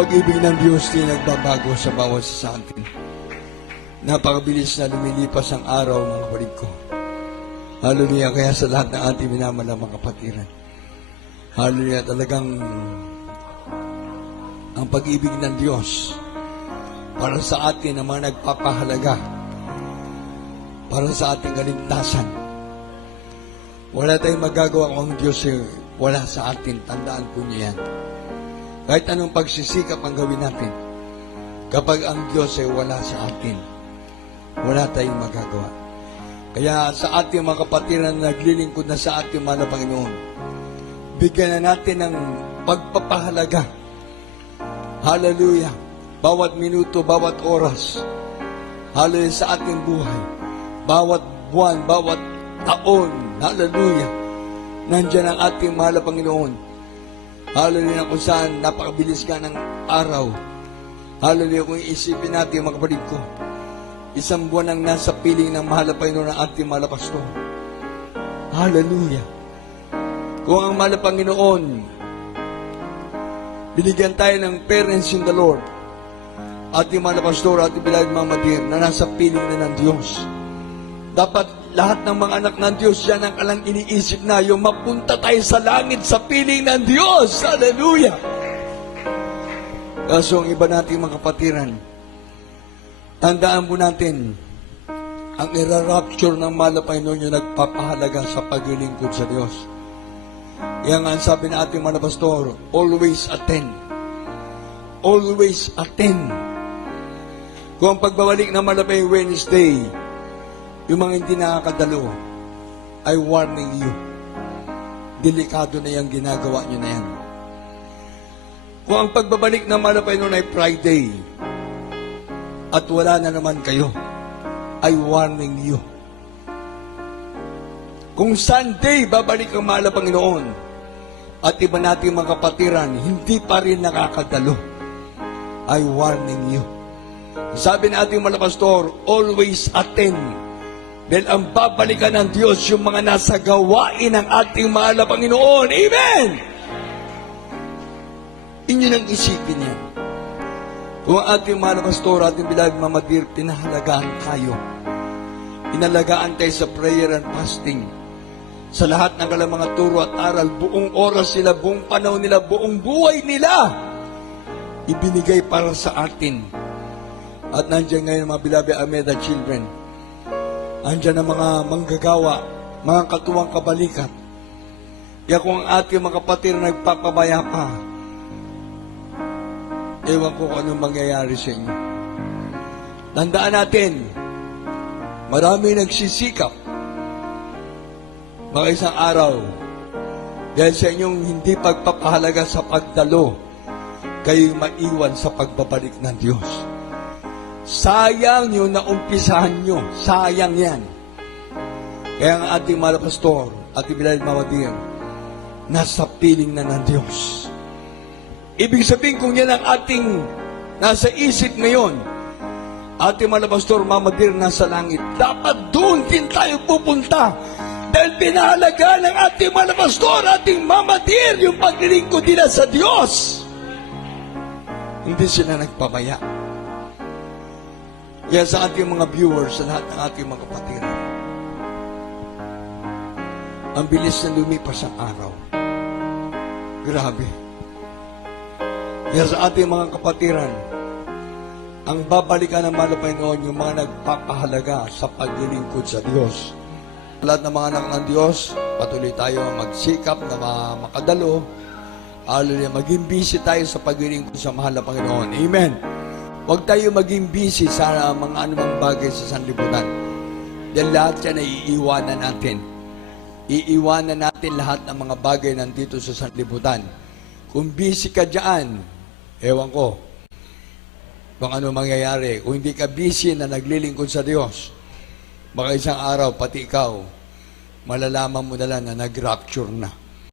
pag-ibig ng Diyos di nagbabago sa bawat sa atin. Napakabilis na lumilipas ang araw, mga kapatid ko. Hallelujah, kaya sa lahat ng ating minamahal mga kapatiran. Hallelujah, talagang ang pag-ibig ng Diyos para sa atin ang mga nagpapahalaga para sa ating kaligtasan. Wala tayong magagawa kung ang Diyos ay wala sa atin. Tandaan po niya yan. Kahit anong pagsisikap ang gawin natin, kapag ang Diyos ay wala sa atin, wala tayong magagawa. Kaya sa ating mga kapatiran na naglilingkod na sa ating na Panginoon, bigyan na natin ng pagpapahalaga. Hallelujah. Bawat minuto, bawat oras. Hallelujah sa ating buhay. Bawat buwan, bawat taon. Hallelujah. Nandiyan ang ating mahal Panginoon. Hallelujah kung saan napakabilis ka ng araw. Hallelujah kung iisipin natin mga kapatid ko. Isang buwan ang nasa piling ng mahal na Panginoon ng ating mahal na. Hallelujah. Kung ang mahal na Panginoon, binigyan tayo ng parents in the Lord, ating na pastor, ating bilad mga madir, na nasa piling na ng Diyos. Dapat lahat ng mga anak ng Diyos, yan ang kalang iniisip na, yung mapunta tayo sa langit sa piling ng Diyos. Hallelujah! Kaso ang iba nating mga kapatiran, tandaan po natin, ang ira-rapture ng mahal na Panginoon yung nagpapahalaga sa paglilingkod sa Diyos. Nga ang sabi ng ating mga pastor, always attend. Always attend. Kung ang pagbabalik ng malapay Wednesday, yung mga hindi nakakadalo, I warning you. Delikado na yung ginagawa nyo na yan. Kung ang pagbabalik ng malapay noon ay Friday, at wala na naman kayo, I warning you. Kung Sunday, babalik ang mahal Panginoon, at iba nating mga kapatiran, hindi pa rin nakakadalo, I warning you. Sabi ng ating mga pastor, always attend. Dahil ang babalikan ng Diyos yung mga nasa gawain ng ating mahal na Panginoon. Amen! Inyo nang isipin yan. Kung ating mahal na pastor, ating bilad mamadir, pinahalagaan kayo. Inalagaan tayo sa prayer and fasting. Sa lahat ng kanilang mga turo at aral, buong oras nila, buong panahon nila, buong buhay nila, ibinigay para sa atin. At nandiyan ngayon mga bilabi Ameda children. Andiyan ang mga manggagawa, mga katuwang kabalikat. Kaya kung ang ating mga kapatid na nagpapabaya pa, ewan ko kung anong mangyayari sa inyo. Tandaan natin, marami nagsisikap mga isang araw dahil sa inyong hindi pagpapahalaga sa pagdalo, kayo'y maiwan sa pagbabalik ng Diyos. Sayang yung naumpisahan nyo. Sayang yan. Kaya ang ating mga pastor, ating Bilal Mawadir, nasa piling na ng Diyos. Ibig sabihin kung yan ang ating nasa isip ngayon, ating mga pastor, Mamadir, nasa langit, dapat doon din tayo pupunta. Dahil pinahalaga ng ating mga pastor, ating Mamadir, yung paglilingkod nila sa Diyos. Hindi sila nagpamaya. Kaya sa ating mga viewers, sa lahat ng ating mga kapatid, ang bilis na lumipas ang araw. Grabe. Kaya sa ating mga kapatiran, ang babalikan ng mahal na Panginoon yung mga nagpapahalaga sa paglilingkod sa Diyos. Lahat ng mga anak ng Diyos, patuloy tayo magsikap na ma- makadalo. Hallelujah. Maging busy tayo sa paglilingkod sa mahal na Panginoon. Amen. Huwag tayo maging busy sa mga anumang bagay sa sanlibutan. Dahil lahat yan ay iiwanan natin. Iiwanan natin lahat ng mga bagay nandito sa sanlibutan. Kung busy ka dyan, ewan ko, kung ano mangyayari. Kung hindi ka busy na naglilingkod sa Diyos, baka isang araw, pati ikaw, malalaman mo na lang na nag-rapture na.